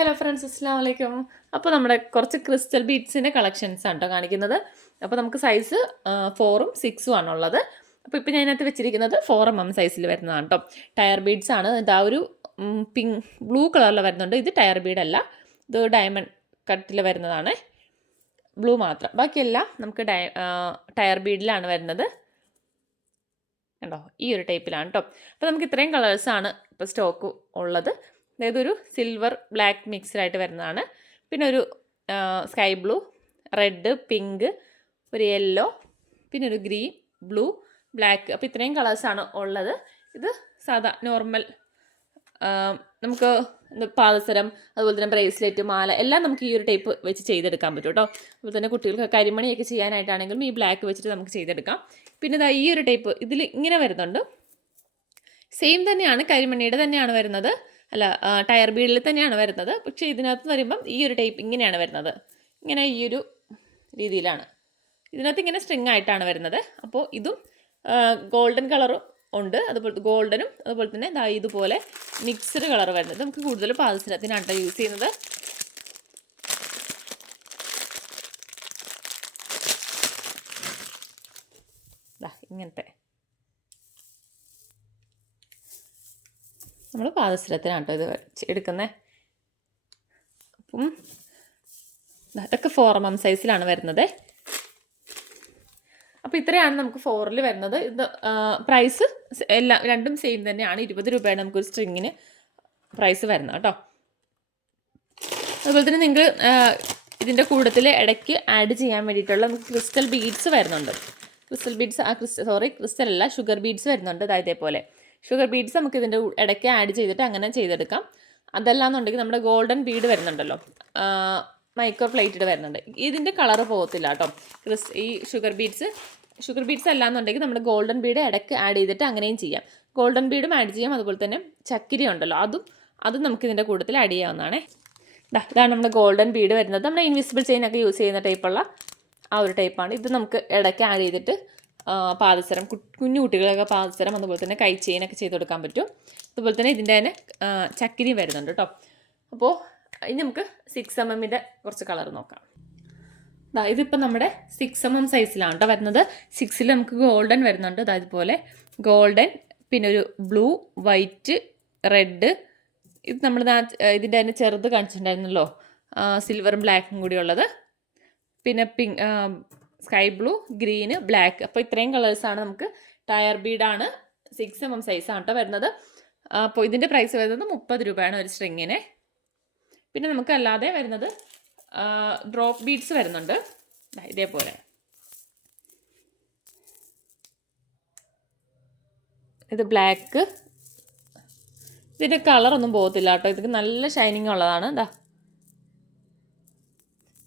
Hello friends, അസ്സലാമു അലൈക്കും. അപ്പോൾ നമ്മുടെ കുറച്ച് ക്രിസ്റ്റൽ ബീഡ്സിൻ്റെ കളക്ഷൻസ് ആണ് കേട്ടോ കാണിക്കുന്നത്. അപ്പോൾ നമുക്ക് സൈസ് 4ഉം 6ഉം ആണുള്ളത്. അപ്പോൾ ഇപ്പോൾ ഞാൻ ഇതിനകത്ത് വെച്ചിരിക്കുന്നത് 4mm സൈസിൽ വരുന്നതാണ് കേട്ടോ. ടയർ ബീഡ്സ് ആണ്. ഇത് ആ ഒരു പിങ്ക് ബ്ലൂ കളറിൽ വരുന്നുണ്ട്. ഇത് ടയർ ബീഡ് അല്ല, ഇത് ഡയമണ്ട് കട്ടിൽ വരുന്നതാണ്, ബ്ലൂ മാത്രം. ബാക്കിയെല്ലാം നമുക്ക് ടയർ ബീഡിലാണ് വരുന്നത് കണ്ടോ, ഈ ഒരു ടൈപ്പിലാണ് കേട്ടോ. അപ്പോൾ നമുക്ക് ഇത്രയും കളേഴ്സാണ് ഇപ്പോൾ സ്റ്റോക്ക് ഉള്ളത്. അതായത് ഒരു സിൽവർ ബ്ലാക്ക് മിക്സ്ഡായിട്ട് വരുന്നതാണ്. പിന്നെ ഒരു സ്കൈ ബ്ലൂ, റെഡ്, പിങ്ക്, ഒരു യെല്ലോ, പിന്നെ ഒരു ഗ്രീൻ, ബ്ലൂ, ബ്ലാക്ക്. അപ്പോൾ ഇത്രയും കളേഴ്സാണ് ഉള്ളത്. ഇത് സാധാ നോർമൽ നമുക്ക് പാദസരം, അതുപോലെ തന്നെ ബ്രേസ്ലെറ്റ്, മാല എല്ലാം നമുക്ക് ഈ ഒരു ടൈപ്പ് വെച്ച് ചെയ്തെടുക്കാൻ പറ്റും കേട്ടോ. അതുപോലെ തന്നെ കുട്ടികൾക്ക് കരിമണിയൊക്കെ ചെയ്യാനായിട്ടാണെങ്കിലും ഈ ബ്ലാക്ക് വെച്ചിട്ട് നമുക്ക് ചെയ്തെടുക്കാം. പിന്നെ ഇതാ ഈ ഒരു ടൈപ്പ് ഇതിൽ ഇങ്ങനെ വരുന്നുണ്ട്. സെയിം തന്നെയാണ്, കരിമണിയുടെ തന്നെയാണ് വരുന്നത്, അല്ല ടയർ ബീഡിൽ തന്നെയാണ് വരുന്നത്. പക്ഷേ ഇതിനകത്ത് വരുമ്പം ഈ ഒരു ടൈപ്പ് ഇങ്ങനെയാണ് വരുന്നത്. ഇങ്ങനെ ഈ ഒരു രീതിയിലാണ്. ഇതിനകത്ത് ഇങ്ങനെ സ്ട്രിങ് ആയിട്ടാണ് വരുന്നത്. അപ്പോൾ ഇതും ഗോൾഡൻ കളറും ഉണ്ട്, അതുപോലെ ഗോൾഡനും അതുപോലെ തന്നെ ഇതുപോലെ മിക്സ്ഡ് കളർ വരുന്നത്. നമുക്ക് കൂടുതൽ പാദസരത്തിനാണ് യൂസ് ചെയ്യുന്നത്. ഇങ്ങനത്തെ നമ്മൾ പാദസരത്തിനാണ് കേട്ടോ ഇത് എടുക്കുന്നത്. അപ്പം ഇതൊക്കെ 4mm സൈസിലാണ് വരുന്നത്. അപ്പോൾ ഇത്രയാണ് നമുക്ക് 4ൽ വരുന്നത്. ഇത് പ്രൈസ് രണ്ടും സെയിം തന്നെയാണ്. 20 രൂപയാണ് നമുക്കൊരു സ്ട്രിങ്ങിന് പ്രൈസ് വരുന്നത് കേട്ടോ. അതുപോലെ തന്നെ നിങ്ങൾ ഇതിൻ്റെ കൂട്ടത്തിൽ ഇടയ്ക്ക് ആഡ് ചെയ്യാൻ വേണ്ടിയിട്ടുള്ള നമുക്ക് ക്രിസ്റ്റൽ ബീഡ്സ് വരുന്നുണ്ട്. ക്രിസ്റ്റൽ ബീഡ്സ് ക്രിസ്റ്റൽ അല്ല, ഷുഗർ ബീഡ്സ് വരുന്നുണ്ട്. ഇതേപോലെ ഷുഗർ ബീഡ്സ് നമുക്ക് ഇതിൻ്റെ ഇടയ്ക്ക് ആഡ് ചെയ്തിട്ട് അങ്ങനെ ചെയ്തെടുക്കാം. അതല്ലാന്നുണ്ടെങ്കിൽ നമ്മുടെ ഗോൾഡൻ ബീഡ് വരുന്നുണ്ടല്ലോ, മൈക്രോ പ്ലേറ്റഡ് വരുന്നുണ്ട്. ഇതിൻ്റെ കളറ് പോകത്തില്ല കേട്ടോ. ഈ ഷുഗർ ബീഡ്സ് അല്ലാന്നുണ്ടെങ്കിൽ നമ്മുടെ ഗോൾഡൻ ബീഡ് ഇടയ്ക്ക് ആഡ് ചെയ്തിട്ട് അങ്ങനെയും ചെയ്യാം. ഗോൾഡൻ ബീഡും ആഡ് ചെയ്യാം. അതുപോലെ തന്നെ ചക്കിരി ഉണ്ടല്ലോ, അതും നമുക്ക് ഇതിൻ്റെ കൂട്ടത്തിൽ ആഡ് ചെയ്യാവുന്നതാണ്. ഇതാണ് നമ്മുടെ ഗോൾഡൻ ബീഡ് വരുന്നത്. നമ്മുടെ ഇൻവിസിബിൾ ചെയിനൊക്കെ യൂസ് ചെയ്യുന്ന ടൈപ്പുള്ള ആ ഒരു ടൈപ്പാണ്. ഇത് നമുക്ക് ഇടയ്ക്ക് ആഡ് ചെയ്തിട്ട് പാദസരം, കുഞ്ഞു കുട്ടികളൊക്കെ പാദസരം, അതുപോലെ തന്നെ കൈ ചെയിനൊക്കെ ചെയ്ത് കൊടുക്കാൻ പറ്റും. അതുപോലെ തന്നെ ഇതിൻ്റെ തന്നെ ചക്കിരി വരുന്നുണ്ട് കേട്ടോ. അപ്പോൾ ഇനി നമുക്ക് 6mm കുറച്ച് കളർ നോക്കാം. ഇതിപ്പോൾ നമ്മുടെ 6mm സൈസിലാണ് കേട്ടോ വരുന്നത്. 6ൽ നമുക്ക് ഗോൾഡൻ വരുന്നുണ്ട്. ഇതുപോലെ ഗോൾഡൻ, പിന്നെ ഒരു ബ്ലൂ, വൈറ്റ്, റെഡ്. ഇത് നമ്മൾ ഇതിൻ്റെ തന്നെ ചെറുത് കാണിച്ചിട്ടുണ്ടായിരുന്നല്ലോ, സിൽവറും ബ്ലാക്കും കൂടി ഉള്ളത്. പിന്നെ pink, sky blue, green, black. അപ്പോൾ ഇത്രയും കളേഴ്സാണ് നമുക്ക്. ടയർ ബീഡാണ്, 6mm സൈസാണ് കേട്ടോ വരുന്നത്. അപ്പോൾ ഇതിൻ്റെ പ്രൈസ് വരുന്നത് 30 രൂപയാണ് ഒരു സ്ട്രിങ്ങിന്. പിന്നെ നമുക്ക് അല്ലാതെ വരുന്നത് ഡ്രോപ്പ് ബീഡ്സ് വരുന്നുണ്ട്. ഇതേപോലെ ഇത് ബ്ലാക്ക്. ഇതിൻ്റെ കളറൊന്നും പോകത്തില്ല കേട്ടോ. ഇത് നല്ല ഷൈനിങ് ഉള്ളതാണ്.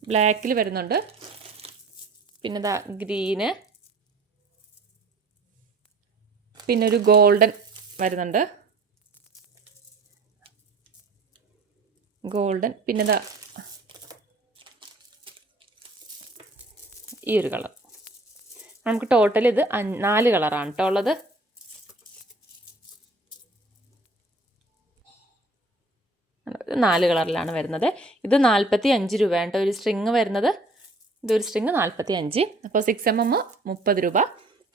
ബ്ലാക്കിൽ വരുന്നുണ്ട്. പിന്നെ ഗ്രീന്, പിന്നെ ഒരു ഗോൾഡൻ വരുന്നുണ്ട്, ഗോൾഡൻ. പിന്നെ ഈ ഒരു കളർ. നമുക്ക് ടോട്ടൽ ഇത് 4 കളറാണ് കേട്ടോ ഉള്ളത്. ഇത് 4 കളറിലാണ് വരുന്നത്. ഇത് 45 രൂപയാണ് കേട്ടോ ഒരു സ്ട്രിങ് വരുന്നത്. ഇതൊരു സ്ട്രിങ് 45. അപ്പോൾ 6mm 30 രൂപ,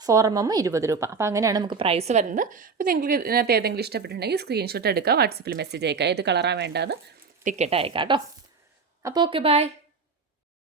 4mm 20 രൂപ. അപ്പോൾ അങ്ങനെയാണ് നമുക്ക് പ്രൈസ് വരുന്നത്. അപ്പോൾ നിങ്ങൾക്ക് ഇതിനകത്ത് ഏതെങ്കിലും ഇഷ്ടപ്പെട്ടിട്ടുണ്ടെങ്കിൽ സ്ക്രീൻഷോട്ട് എടുക്കുക, വാട്സപ്പിൽ മെസ്സേജ് അയക്കുക, ഏത് കളറാണ് വേണ്ടത് ടിക്കറ്റ് അയക്കാം കേട്ടോ. അപ്പോൾ ഓക്കെ, ബൈ.